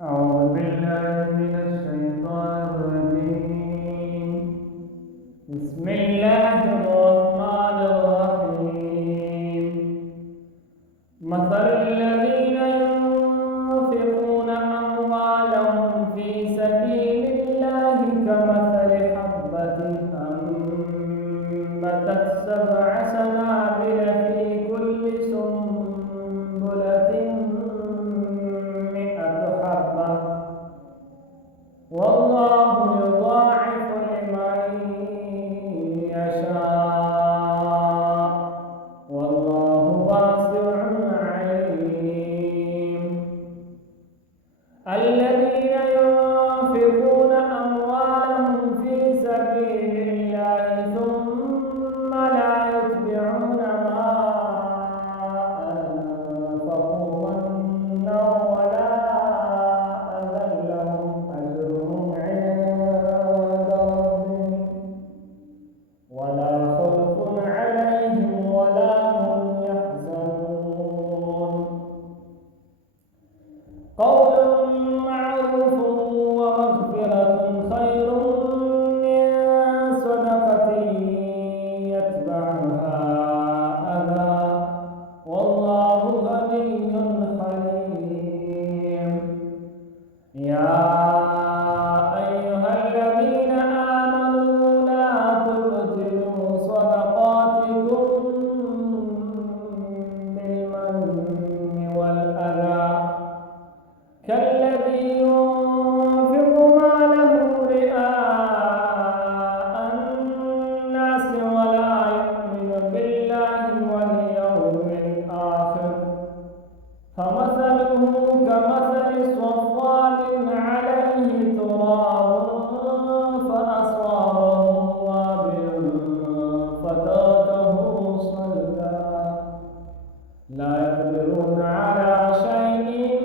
أعوذ بالله من الشيطان الرجيم. بسم الله الرحمن الرحيم. مثل الذين ينفقون أموالهم في سبيل الله كمثل حبة أنبتت 7 سنابل في كل سنبلة 100 حبة والله يضاعف لمن يشاء والله واسع عليم. الذين ينفقون أموالهم في سبيل الله ثم لا يتبعون ما أنفقوا منا ولا أذى لهم أجرهم عند ربهم ولا خوف عليهم ولا هم يحزنون. قول معروف ومغفرة خير من صدقة يتبعها أذى والله غني حليم. يا أيها الذين آمنوا لا تبطلوا صدقاتكم بالمن والأذى كالذي ينفق ماله رئاء الناس ولا يؤمن بالله واليوم الآخر فمثله كمثل صفوان عليه تراب فأصابه وابل فتركه صلدا لا يقدرون على شيء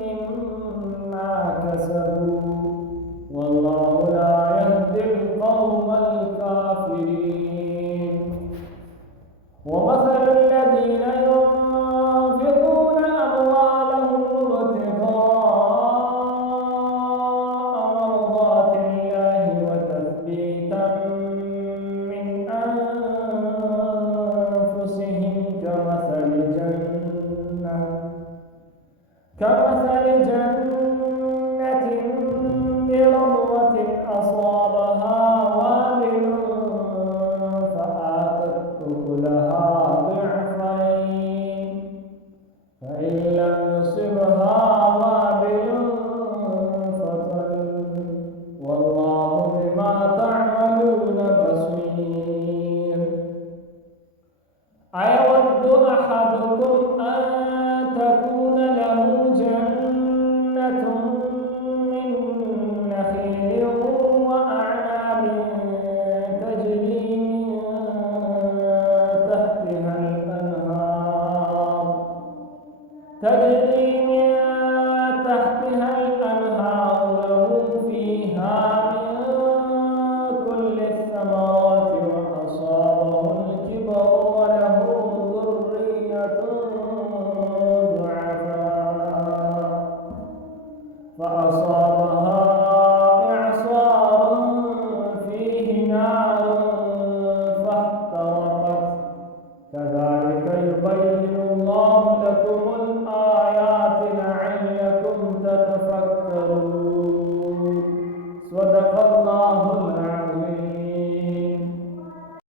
مما كسبوا والله لا يهدي القوم الكافرين. ومثل الذين ينفقون أموالهم ابتغاء مرضات الله وتثبيتا من أنفسهم كمثل جنة بربوة أصابها وابل فآتت أكلها ضعفين فإن لم يصبها وابل فطل والله بما تعملون بصير. أيود أحدكم أن تكون له جنة من نخيل وأعناب تجري من تحتها الأنهار له فيها من كل الثمرات وأصابه الكبر وله ذرية ضعفاء فأصابه